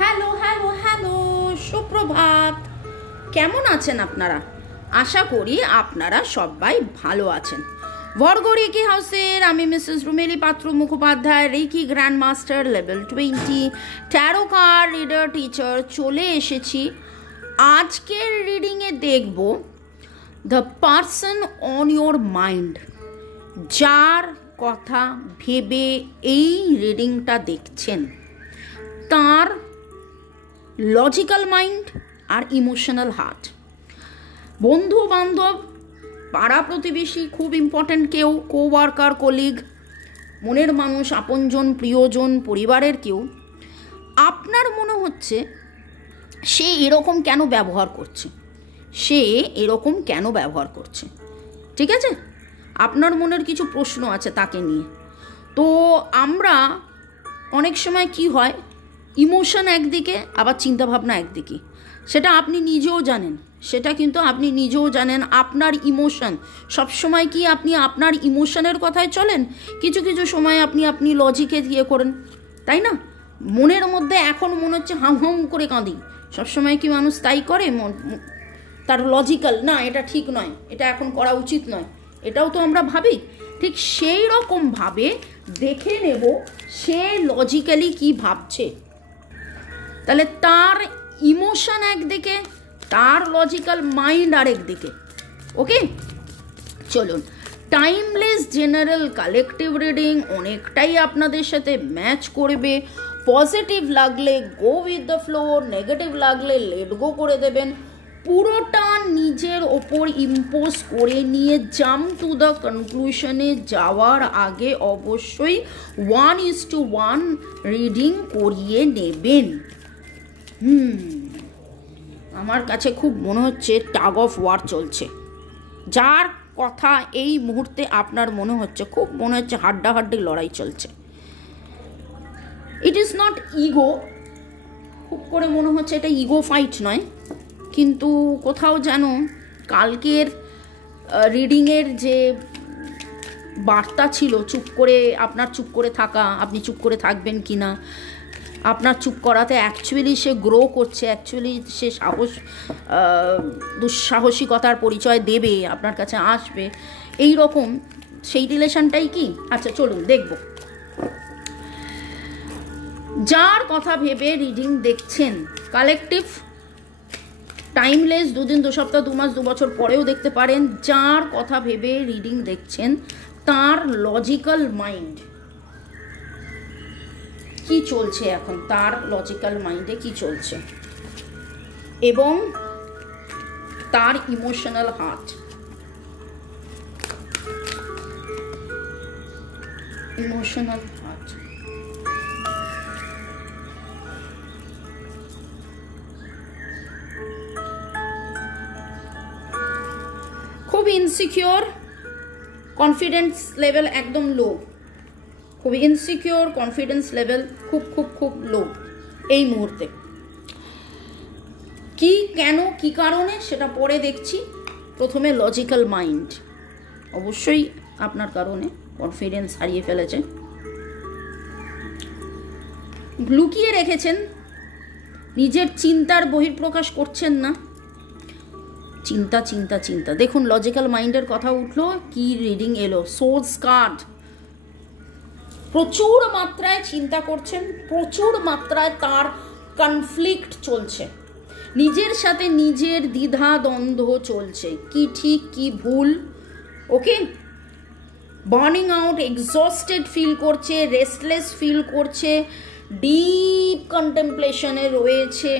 Hello hello hello, সুপ্রভাত। কেমন আছেন আপনারা? আশা করি আপনারা সবাই ভালো আছেন। বর্গর রেকি হাউসের আমি Mrs Rumeli Patra Mukhopadhyay, reiki grand master level 20 tarot card reader teacher চলে এসেছি। আজকের রিডিংয়ে দেখব the person on your mind, যার কথা ভেবে এই রিডিংটা দেখছেন, তার লজিক্যাল মাইন্ড আর ইমোশনাল হার্ট। বন্ধু বান্ধব, পাড়া প্রতিবেশী, খুব ইম্পর্ট্যান্ট কেউ, কোওয়ার্কার, কলিগ, মনের মানুষ, আপনজন, প্রিয়জন, পরিবারের কেউ, আপনার মনে হচ্ছে সে এরকম কেন ব্যবহার করছে, ঠিক আছে? আপনার মনের কিছু প্রশ্ন আছে তাকে নিয়ে। তো আমরা অনেক সময় কি হয়, ইমোশন একদিকে আবার চিন্তাভাবনা একদিকে, সেটা আপনি নিজেও জানেন। আপনার ইমোশন সবসময় কি আপনি আপনার ইমোশনের কথায় চলেন? কিছু কিছু সময় আপনি লজিকে দিয়ে করেন, তাই না? মনের মধ্যে এখন মনে হচ্ছে হাম হাম করে কাঁদি, সবসময় কি মানুষ তাই করে? তার লজিক্যাল না, এটা ঠিক নয়, এটা এখন করা উচিত নয়, এটাও তো আমরা ভাবি। ঠিক সেই রকমভাবে দেখে নেব সে লজিক্যালি কি ভাবছে। তাহলে তার ইমোশন একদিকে, তার লজিক্যাল মাইন্ড আরেকদিকে। ওকে, চলুন। টাইমলেস জেনারেল কালেকটিভ রিডিং অনেকটাই আপনাদের সাথে ম্যাচ করবে। পজিটিভ লাগলে go with the flow, negative লাগলে লেট গো করে দেবেন। পুরোটা নিজের ওপর ইম্পোজ করে নিয়ে জাম্প টু দ্য কনক্লুশনে যাওয়ার আগে অবশ্যই 1:1 রিডিং করিয়ে নেবেন। আমার কাছে খুব মনে হচ্ছে টাগ অফ ওয়ার চলছে। যার কথা এই মুহূর্তে আপনার মনে হচ্ছে, খুব মনে হচ্ছে হাড্ডাহাড্ডি লড়াই চলছে। ইট ইজ নট ইগো, খুব করে মনে হচ্ছে এটা ইগো ফাইট নয়, কিন্তু কোথাও যেন কালকের রিডিংয়ের যে বার্তা ছিল, চুপ করে থাকা, আপনি চুপ করে থাকবেন কি না, আপনার চুপ করাতে অ্যাকচুয়ালি সে গ্রো করছে, অ্যাকচুয়ালি সে দুঃসাহসিকতার পরিচয় দেবে, আপনার কাছে আসবে, এই রকম সেই রিলেশনটাই কি? আচ্ছা চলুন দেখব। যার কথা ভেবে রিডিং দেখছেন, কালেকটিভ, টাইমলেস, 2 দিন, 2 সপ্তাহ, 2 মাস, 2 বছর পরেও দেখতে পারেন। যার কথা ভেবে রিডিং দেখছেন, তার লজিক্যাল মাইন্ড কি চলছে এখন, তার লজিক্যাল মাইন্ডে কি চলছে, এবং তার ইমোশনাল হার্ট। খুব ইনসিকিউর, কনফিডেন্স লেভেল একদম লো, খুব ইনসিকিউর, কনফিডেন্স লেভেল খুব খুব খুব লো এই মুহূর্তে। কি, কেন, কি কারণে সেটা পরে দেখছি। প্রথমে লজিক্যাল মাইন্ড, অবশ্যই আপনার কারণে কনফিডেন্স হারিয়ে ফেলেছে, লুকিয়ে রেখেছেন, নিজের চিন্তার বহিঃপ্রকাশ করছেন না। চিন্তা চিন্তা চিন্তা, দেখুন লজিক্যাল মাইন্ডের কথা উঠলো, কি রিডিং এলো, সোর্স কার্ড। প্রচুর মাত্রায় চিন্তা করছেন, প্রচুর মাত্রায় তার কনফ্লিক্ট চলছে, নিজের সাথে নিজের দ্বিধা দ্বন্দ্ব চলছে, কি ঠিক কি ভুল। ওকে, বার্নিং আউট, এক্সস্টেড ফিল করছে, রেস্টলেস ফিল করছে, ডিপ কন্টেম্পলেশনে রয়েছে,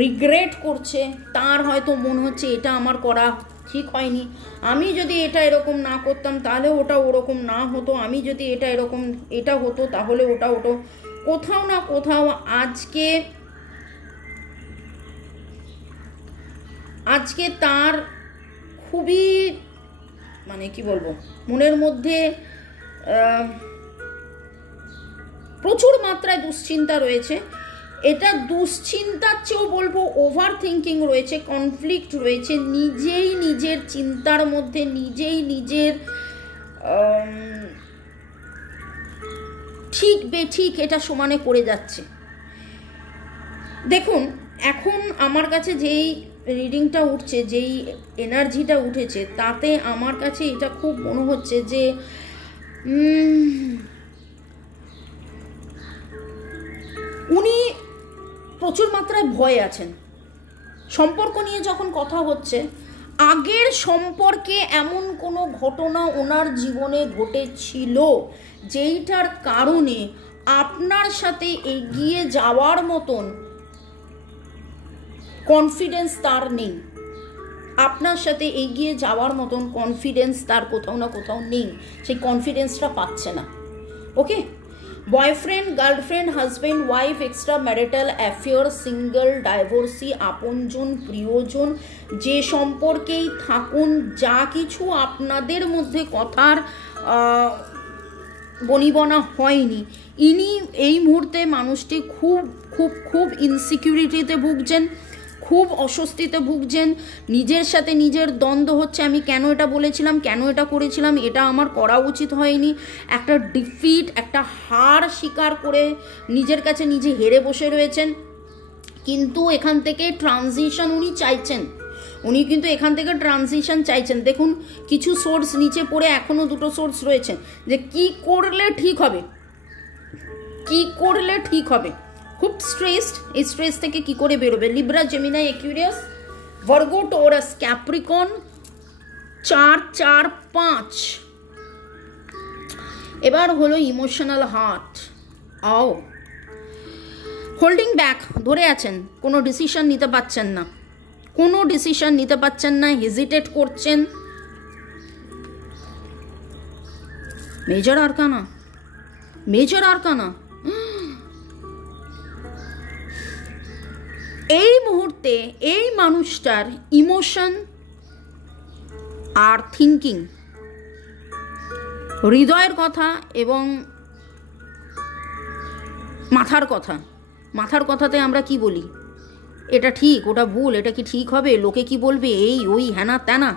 রিগ্রেট করছে। তার হয়তো মনে হচ্ছে এটা আমার করা ঠিক হয়নি, আমি যদি এটা এরকম না করতাম তাহলে ওটা ওরকম না হতো, আমি যদি এটা হতো তাহলে ওটা হতো। কোথাও না কোথাও আজকে তার খুবই, মানে কি বলবো, মনের মধ্যে প্রচুর মাত্রায় দুশ্চিন্তা রয়েছে। এটা দুশ্চিন্তার চেয়েও বলবো ওভার থিঙ্কিং রয়েছে, কনফ্লিক্ট রয়েছে, নিজেই নিজের চিন্তার মধ্যে নিজেই নিজের ঠিক বেঠিক এটা সমানে করে যাচ্ছে। দেখুন, এখন আমার কাছে যেই রিডিংটা উঠছে, যেই এনার্জিটা উঠেছে, তাতে আমার কাছে এটা খুব মনে হচ্ছে যে উনি প্রচুর মাত্রায় ভয়ে আছেন। সম্পর্ক নিয়ে যখন কথা হচ্ছে, আগের সম্পর্কে এমন কোনো ঘটনা ওনার জীবনে ঘটেছিল যেইটার কারণে আপনার সাথে এগিয়ে যাওয়ার মতন কনফিডেন্স তার নেই। আপনার সাথে এগিয়ে যাওয়ার মতন কনফিডেন্স তার কোথাও না কোথাও নেই, সেই কনফিডেন্সটা পাচ্ছে না। Okay, boyfriend, girlfriend, husband, wife, extra marital affair, single, divorcee, আপনজন, প্রিয়জন, যে সম্পর্কেই থাকুন, যা কিছু আপনাদের মধ্যে কথার বনিবনা হয়নি, ইনি এই মুহূর্তে মানুষটি খুব খুব খুব ইনসিকিউরিটিতে ভুগছেন, খুব অস্বস্তিতে ভুগছেন, নিজের সাথে নিজের দ্বন্দ্ব হচ্ছে, আমি কেন এটা বলেছিলাম, কেন এটা করেছিলাম, এটা আমার করা উচিত হয়নি, একটা ডিফিট, একটা হার স্বীকার করে নিজের কাছে নিজে হেরে বসে রয়েছেন। কিন্তু এখান থেকে ট্রানজিশন উনি চাইছেন, উনি কিন্তু এখান থেকে ট্রানজিশন চাইছেন। দেখুন, কিছু সোর্স নিচে পড়ে এখনও দুটো সোর্স রয়েছে যে কি করলে ঠিক হবে, কি করলে ঠিক হবে। খুব স্ট্রেসড, এই স্ট্রেস থেকে কি করে বেরোবে। Libra, Gemini, Aquarius, Virgo, Taurus, Capricorn, 4 4 5। এবার হলো ইমোশনাল হার্ট। আও, হোল্ডিং ব্যাক, ধরে আছেন, কোনো ডিসিশন নিতে পারছেন না, কোনো ডিসিশন নিতে পারছেন না, হেজিটেট করছেন। Major arcana, major arcana. এই মুহূর্তে এই মানুষটার ইমোশন আর থিঙ্কিং, হৃদয়ের কথা এবং মাথার কথা, মাথার কথাতে আমরা কি বলি, এটা ঠিক, ওটা ভুল, এটা কি ঠিক হবে, লোকে কি বলবে, এই ওই হ্যানা ত্যানা,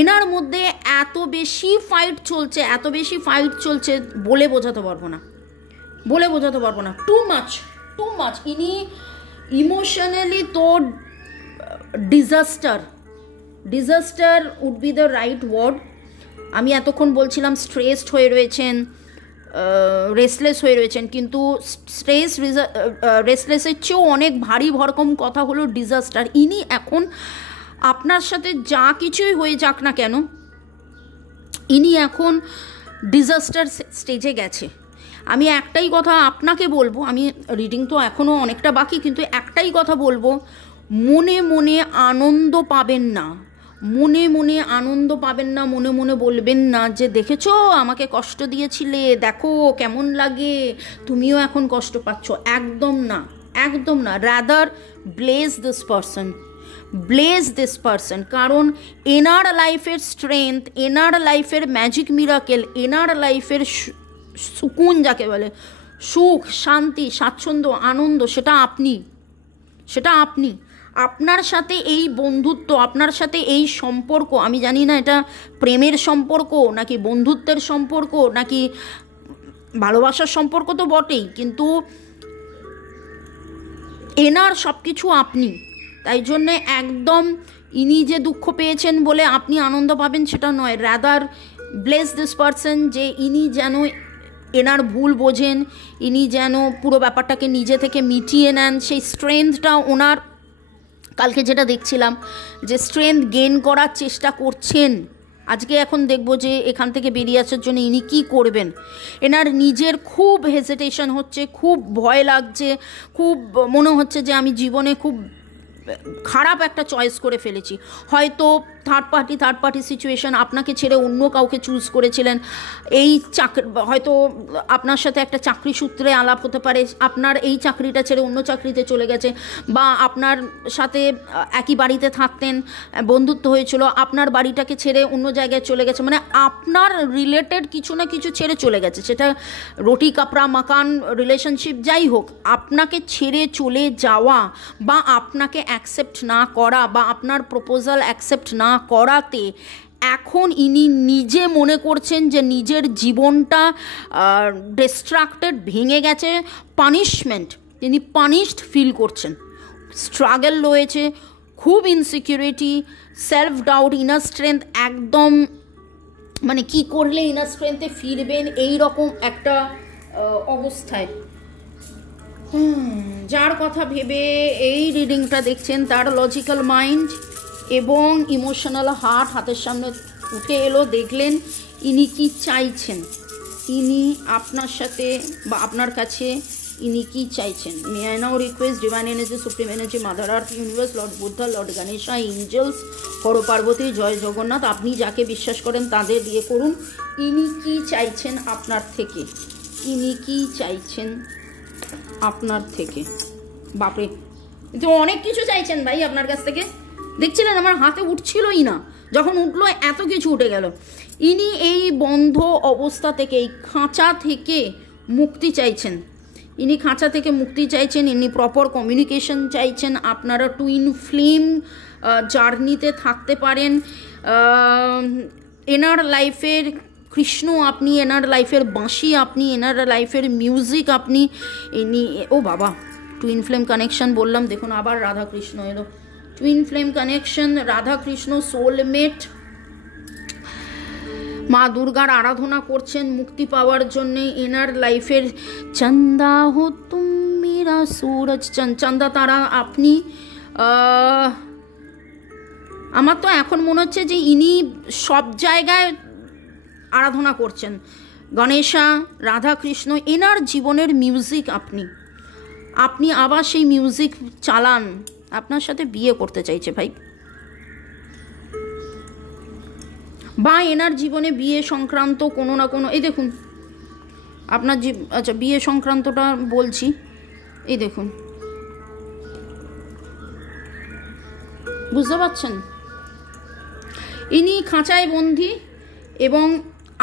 এনার মধ্যে এত বেশি ফাইট চলছে, এত বেশি ফাইট চলছে, বলে বোঝাতে পারবো না, বলে বোঝাতে পারবো না। Too much, too much. ইনি ইমোশনালি তো disaster, disaster would be the right word. আমি এতক্ষণ বলছিলাম স্ট্রেসড হয়ে রয়েছেন, রেসলেস হয়ে রয়েছেন, কিন্তু স্ট্রেস রেসলেসের চেয়েও অনেক ভারী ভরকম কথা হলো ডিজাস্টার। ইনি এখন আপনার সাথে যা কিছুই হয়ে যাক না কেন, ইনি এখন ডিজাস্টার স্টেজে গেছে। আমি একটাই কথা আপনাকে বলবো, আমি রিডিং তো এখনও অনেকটা বাকি, কিন্তু একটাই কথা বলবো, মনে মনে আনন্দ পাবেন না, মনে মনে আনন্দ পাবেন না, মনে মনে বলবেন না যে দেখেছো আমাকে কষ্ট দিয়েছিলে, দেখো কেমন লাগে, তুমিও এখন কষ্ট পাচ্ছ। একদম না, একদম না। Rather bless this person, bless this person. কারণ এনার লাইফের স্ট্রেংথ, এনার লাইফের ম্যাজিক মিরাকেল, এনার লাইফের সুকুন যাকে বলে, সুখ, শান্তি, স্বাচ্ছন্দ্য, আনন্দ, সেটা আপনি, সেটা আপনি। আপনার সাথে এই বন্ধুত্ব, আপনার সাথে এই সম্পর্ক, আমি জানি না এটা প্রেমের সম্পর্ক নাকি বন্ধুত্বের সম্পর্ক নাকি ভালোবাসার সম্পর্ক, তো বটেই, কিন্তু এনার সব কিছু আপনি। তাই জন্যে একদম ইনি যে দুঃখ পেয়েছেন বলে আপনি আনন্দ পাবেন সেটা নয়। রাদার ব্লেস দিস পারসন, যে ইনি যেন এনার ভুল বোঝেন, ইনি যেন পুরো ব্যাপারটাকে নিজে থেকে মিটিয়ে নেন, সেই স্ট্রেংথটা ওনার, কালকে যেটা দেখছিলাম যে স্ট্রেংথ গেইন করার চেষ্টা করছেন। আজকে এখন দেখব যে এখান থেকে বেরিয়ে আসার জন্য ইনি কী করবেন। এনার নিজের খুব হেজিটেশন হচ্ছে, খুব ভয় লাগছে, খুব মনে হচ্ছে যে আমি জীবনে খুব খারাপ একটা চয়েস করে ফেলেছি। হয়তো থার্ড পার্টি সিচুয়েশন, আপনাকে ছেড়ে অন্য কাউকে চুজ করেছিলেন, এই চাকরি, হয়তো আপনার সাথে একটা চাকরি সূত্রে আলাপ হতে পারে, আপনার এই চাকরিটা ছেড়ে অন্য চাকরিতে চলে গেছে, বা আপনার সাথে একই বাড়িতে থাকতেন, বন্ধুত্ব হয়েছিল, আপনার বাড়িটাকে ছেড়ে অন্য জায়গায় চলে গেছে, মানে আপনার রিলেটেড কিছু না কিছু ছেড়ে চলে গেছে, সেটা রুটি কাপড়া মাকান রিলেশনশিপ যাই হোক, আপনাকে ছেড়ে চলে যাওয়া বা আপনাকে অ্যাকসেপ্ট না করা বা আপনার প্রপোজাল অ্যাকসেপ্ট না করাতে এখন ইনি নিজে মনে করছেন যে নিজের জীবনটা ডিস্ট্রাক্টেড, ভেঙে গেছে, তিনি পানিশড ফিল করছেন, স্ট্রাগল রয়েছে, খুব insecurity, self doubt, inner strength একদম, মানে কি করলে ইনার স্ট্রেংথে ফিরবেন এই রকম একটা অবস্থায়। যার কথা ভেবে এই রিডিংটা দেখছেন তার লজিক্যাল মাইন্ড এবং ইমোশনাল হার্ট হাতের সামনে উঠে এলো। দেখলেন ইনি কি চাইছেন, ইনি আপনার সাথে বা আপনার কাছে ইনি কি চাইছেন। May I now request divine energy, supreme energy, mother earth, universe, lord Buddha, lord Ganesha, angels, Har Parvati, জয় জগন্নাথ, আপনি যাকে বিশ্বাস করেন তাদের দিয়ে করুন। ইনি কি চাইছেন আপনার থেকে, ইনি কি চাইছেন আপনার থেকে। বাপরে, তো অনেক কিছু চাইছেন ভাই আপনার কাছ থেকে। দেখছিলেন আমার হাতে উঠছিলই না, যখন উঠলো এত কিছু উঠে গেল। ইনি এই বন্ধ অবস্থা থেকে, এই খাঁচা থেকে মুক্তি চাইছেন, ইনি খাঁচা থেকে মুক্তি চাইছেন, ইনি প্রপার কমিউনিকেশন চাইছেন। আপনারা টুইন ফ্লেম জার্নিতে থাকতে পারেন। এনার লাইফের কৃষ্ণ আপনি, এনার লাইফের বাঁশি আপনি, এনার লাইফের মিউজিক আপনি। ইনি, ও বাবা, টুইন ফ্লেম কানেকশন বললাম, দেখুন আবার রাধাকৃষ্ণ এলো। Twin flame connection, Radhakrishna, soulmate, মা দুর্গার আরাধনা করছেন মুক্তি পাওয়ার জন্যে। এনার লাইফের চন্দা হো তুম মেরা সুরজ, চন্দা তারা আপনি। আমার তো এখন মনে হচ্ছে যে ইনি সব জায়গায় আরাধনা করছেন, গণেশা, রাধাকৃষ্ণ, এনার জীবনের মিউজিক আপনি, আপনি আবার সেই মিউজিক চালান। আপনার সাথে বিয়ে করতে চাইছে ভাই, বা এনার জীবনে বিয়ে সংক্রান্ত কোনো না কোনো, এই দেখুন আপনার আচ্ছা বিয়ে সংক্রান্তটা বলছি, এই দেখুন, বুঝতে পারছেন, ইনি খাঁচায় বন্দী এবং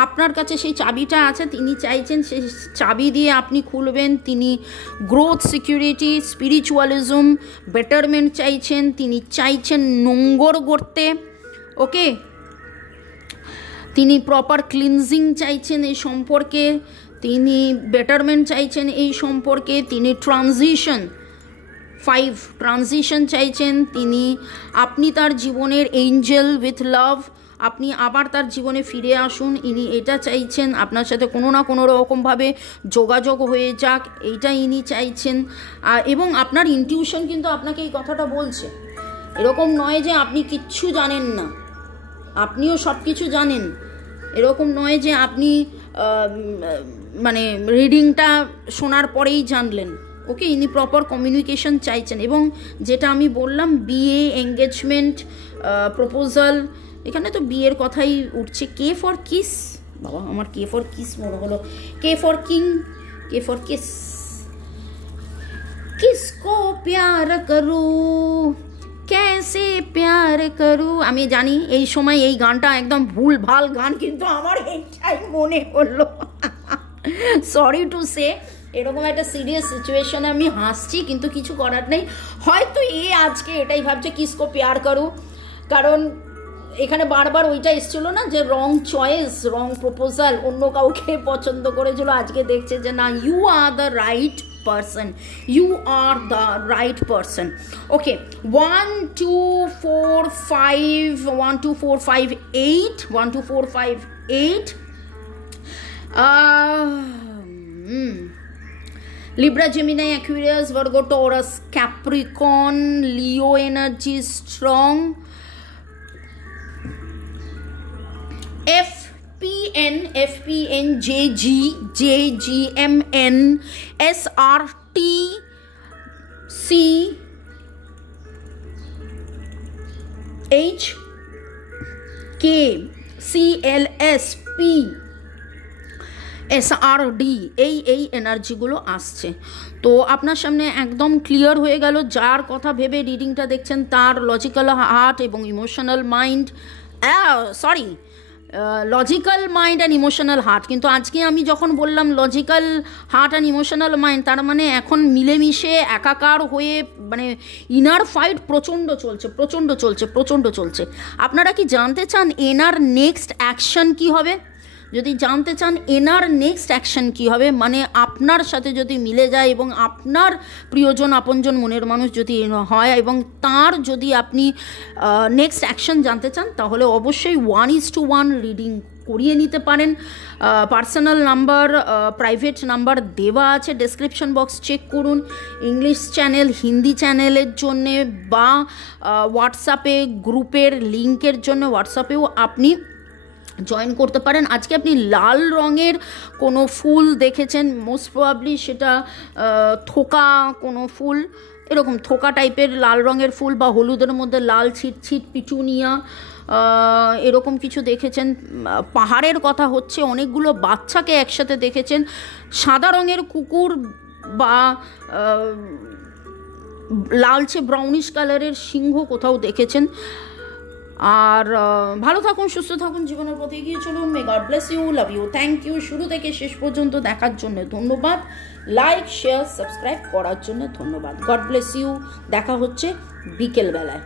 আপনার কাছে সেই চাবিটা আছে, তিনি চাইছেন সেই চাবি দিয়ে আপনি খুলবেন। তিনি গ্রোথ, সিকিউরিটি, স্পিরিচুয়ালিজম, বেটারমেন্ট চাইছেন, তিনি চাইছেন নোংর গড়তে, ওকে, তিনি প্রপার ক্লিনজিং চাইছেন এই সম্পর্কে, তিনি বেটারমেন্ট চাইছেন এই সম্পর্কে, তিনি ট্রানজিশন 5 ট্রানজিশন চাইছেন, তিনি, আপনি তার জীবনের এঞ্জেল উইথ লাভ, আপনি আবার তার জীবনে ফিরে আসুন, ইনি এটা চাইছেন, আপনার সাথে কোনো না কোনো রকমভাবে যোগাযোগ হয়ে যাক, এইটা ইনি চাইছেন। এবং আপনার ইনটিউশন কিন্তু আপনাকে এই কথাটা বলছে, এরকম নয় যে আপনি কিচ্ছু জানেন না, আপনিও সব কিছু জানেন, এরকম নয় যে আপনি মানে রিডিংটা শোনার পরেই জানলেন, ওকে, ইনি প্রপার কমিউনিকেশন চাইছেন। এবং যেটা আমি বললাম, বিয়ে, এঙ্গেজমেন্ট, প্রপোজাল, এখানে তো বিয়ের কথাই উঠছে। কে ফর কিস, বাবা আমার কে ফর কিস মনে হলো, K for king, K for kiss, কিসকো প্যার করু, कैसे प्यार करूँ। আমি জানি এই সময় এই গানটা একদম ভুল ভাল গান, কিন্তু আমার এইটাই মনে হলো, সরি টু সে, এরকম একটা সিরিয়াস সিচুয়েশনে আমি হাসছি, কিন্তু কিছু করার নেই। হয়তো আজকে এটাই ভাবছে কিসকো প্যার করু, কারণ এখানে বারবার ওইটা এসেছিলো না যে রং চয়েস, রং প্রপোজাল, অন্য কাউকে পছন্দ করেছিল, আজকে দেখছে যে না, you are the right person, you are the right person. Okay, 1 2 4 5 1 2 4 5 8 1 2 4 5 8 Libra, Gemini, Aquarius, Virgo, Taurus, Capricorn, Leo energy strong. FPN, JG, JGMN, SRT, C, H, K, CLS, P, SRD, এই এনার্জিগুলো আসছে। তো আপনার সামনে একদম ক্লিয়ার হয়ে গেল, যার কথা ভেবে রিডিংটা দেখছেন তার লজিক্যাল হার্ট এবং emotional mind, sorry, logical mind and emotional heart. কিন্তু আজকে আমি যখন বললাম logical heart and emotional mind, তার মানে এখন মিলেমিশে একাকার হয়ে, মানে ইনার ফাইট প্রচণ্ড চলছে। আপনারা কি জানতে চান এনার নেক্সট অ্যাকশন কি হবে? যদি জানতে চান এনার নেক্সট অ্যাকশন কী হবে, মানে আপনার সাথে যদি মিলে যায় এবং আপনার প্রিয়জন আপনজন মনের মানুষ যদি হয় এবং তার যদি আপনি নেক্সট অ্যাকশন জানতে চান, তাহলে অবশ্যই 1:1 রিডিং করিয়ে নিতে পারেন। পার্সোনাল নাম্বার, প্রাইভেট নাম্বার দেওয়া আছে, ডেসক্রিপশন বক্স চেক করুন। ইংলিশ চ্যানেল, হিন্দি চ্যানেলের জন্যে বা হোয়াটসঅ্যাপে গ্রুপের লিঙ্কের জন্য হোয়াটসঅ্যাপেও আপনি জয়েন করতে পারেন। আজকে আপনি লাল রঙের কোনো ফুল দেখেছেন, মোস্ট প্রবাবলি সেটা থোকা কোনো ফুল, এরকম থোকা টাইপের লাল রঙের ফুল বা হলুদের মধ্যে লাল ছিটছিট পিটুনিয়া এরকম কিছু দেখেছেন। পাহাড়ের কথা হচ্ছে, অনেকগুলো বাচ্চাকে একসাথে দেখেছেন। সাদা রঙের কুকুর বা লালচে ব্রাউনিশ কালারের সিংহ কোথাও দেখেছেন। আর ভালো থাকুন, সুস্থ থাকুন, জীবনের পথে এগিয়ে চলুন। May God bless you, love you, thank you. শুরু থেকে শেষ পর্যন্ত দেখার জন্য ধন্যবাদ। লাইক, শেয়ার, সাবস্ক্রাইব করার জন্য ধন্যবাদ। God bless you. দেখা হচ্ছে বিকেলবেলায়।